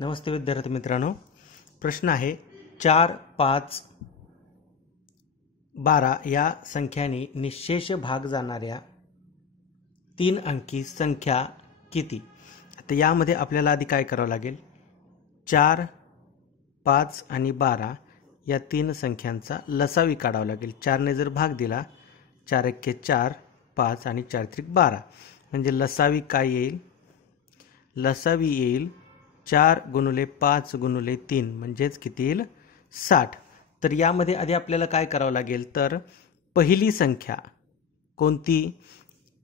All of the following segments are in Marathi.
नमस्ते विद्यार्थी मित्रांनो, प्रश्न आहे 4, 5, 12 या संख्यांनी निशेष भाग जाणाऱ्या 3 अंकी संख्या किती? आता यामध्ये आपल्याला आधी काय करावं लागेल? 4, 5 आणि 12 या 3 संख्यांचा लसावी काढावा लागेल. 4 ने जर भाग दिला 4 एक्के 4, 5 आणि 4 त्रिक 12 म्हणजे लसावी काय येईल? लसावी येईल 4 गुणुले 5 गुणुले 3 म्हणजेच किती येईल? 60. तर यामध्ये आधी आपल्याला काय करावं लागेल? तर पहिली संख्या कोणती?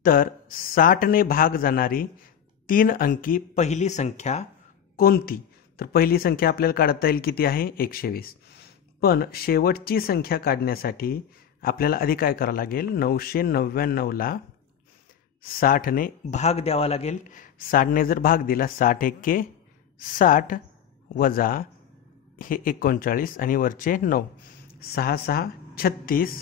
तर 60 ने भाग जाणारी 3 अंकी पहिली संख्या कोणती? तर पहिली संख्या आपल्याला काढता येईल किती आहे? 120. पण शेवटची संख्या काढण्यासाठी आपल्याला आधी काय करावं लागेल? 999 ला 60 ने भाग द्यावा लागेल. 60 ने जर भाग दिला 60 एक्के 60 वजा हे 39 आणि वरचे 9, 6 6 36,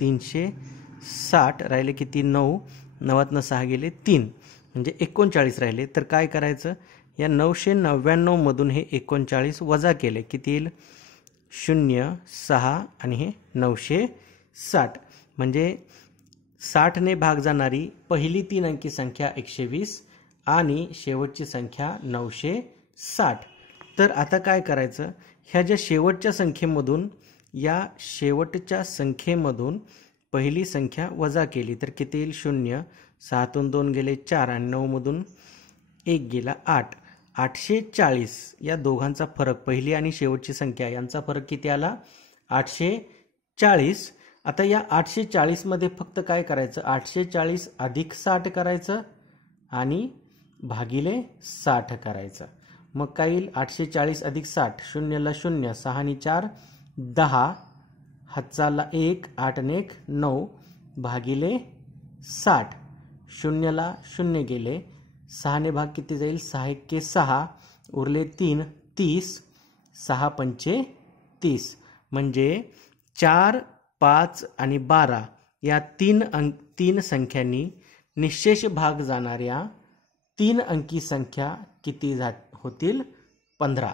360 राहिले किती? 9, 9तनं 6 गेले 3 म्हणजे 39 राहिले. तर काय करायचं? या 999 मधून हे 39 वजा केले किती येईल? 0, 6 आणि हे 960 म्हणजे 60 ने भाग जाणारी पहिली 3 अंकी संख्या 120 आणि शेवटची संख्या 960. तर आता काय करायचं? ह्या ज्या शेवटच्या संख्येमधून या शेवटच्या संख्येमधून पहिली संख्या वजा केली तर किती येईल? 0, 6तून 2 गेले 4 आणि 9 मधून 1 गेला 8. 840 या दोघांचा फरक, पहिली आणि शेवटची संख्या यांचा फरक किती आला? 840. आता या 840 मध्ये फक्त काय करायचं? 840 अधिक 60 करायचं आणि भागिले 60 करायचं. मग काय येईल? 840 अधिक 60, 0 ला 0, 6 आणि 4 10, हातचाला 1, 8 आणि 1 9 भागिले 60, 0 ला 0 गेले, 6 ने भाग किती जाईल? 6 एक्के 6, उरले 3, 30, 6 पंचे 30 म्हणजे 4, 5 आणि 12 या 3 संख्यांनी निशेष भाग जाणाऱ्या 3 अंकी संख्या किती होतील? 15.